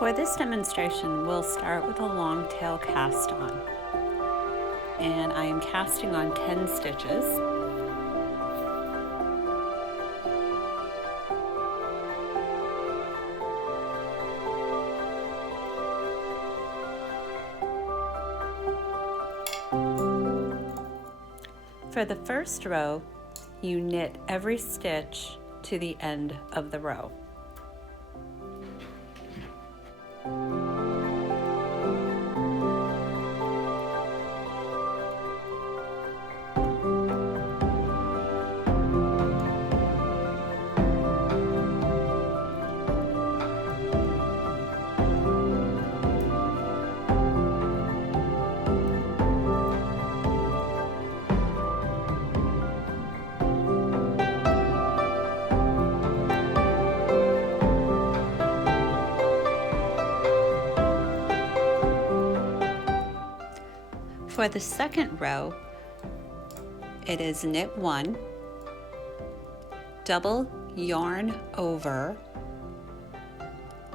For this demonstration, we'll start with a long tail cast on. And I am casting on 10 stitches. For the first row, you knit every stitch to the end of the row. For the second row, it is knit 1, double yarn over,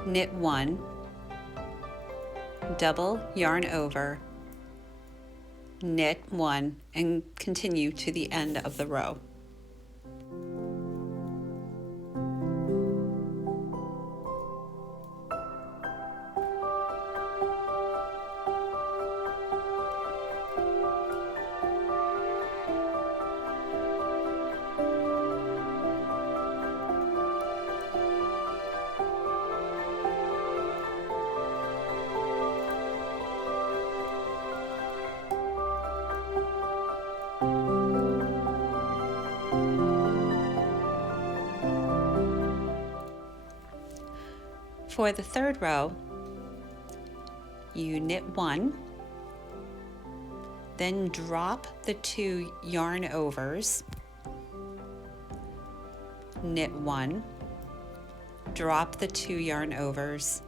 knit 1, double yarn over, knit 1, and continue to the end of the row. For the third row, you knit 1, then drop the 2 yarn overs, knit 1, drop the 2 yarn overs,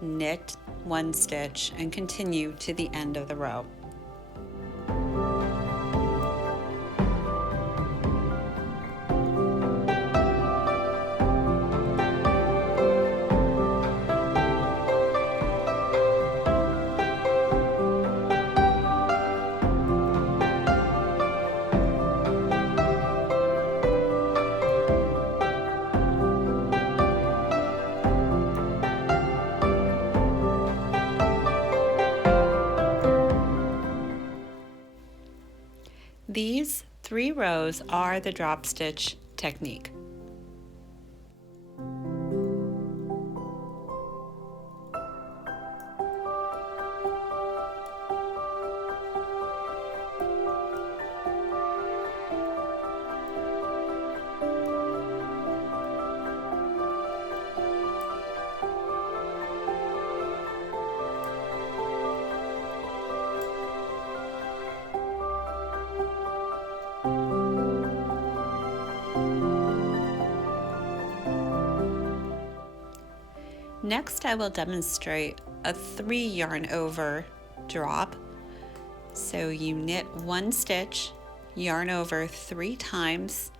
knit 1 stitch, and continue to the end of the row. These 3 rows are the drop stitch technique. Next, I will demonstrate a 3 yarn over drop. So you knit 1 stitch, yarn over 3 times,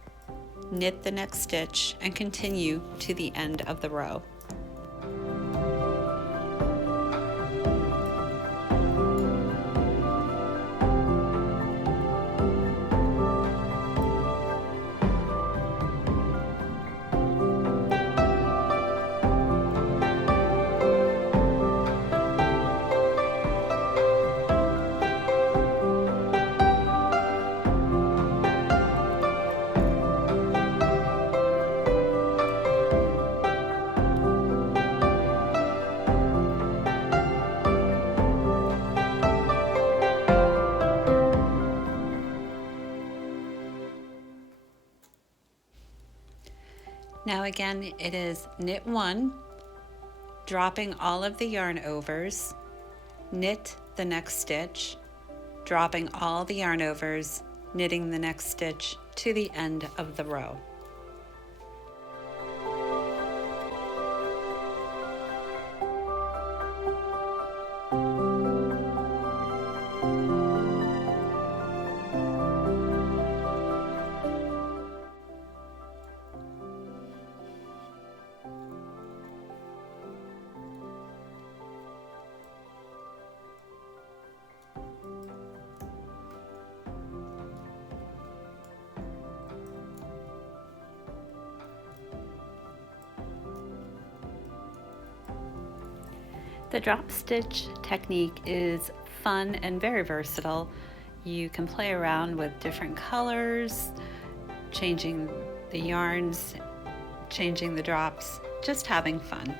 knit the next stitch, and continue to the end of the row. Now again, it is knit 1, dropping all of the yarn overs, knit the next stitch, dropping all the yarn overs, knitting the next stitch to the end of the row. The drop stitch technique is fun and very versatile. You can play around with different colors, changing the yarns, changing the drops, just having fun.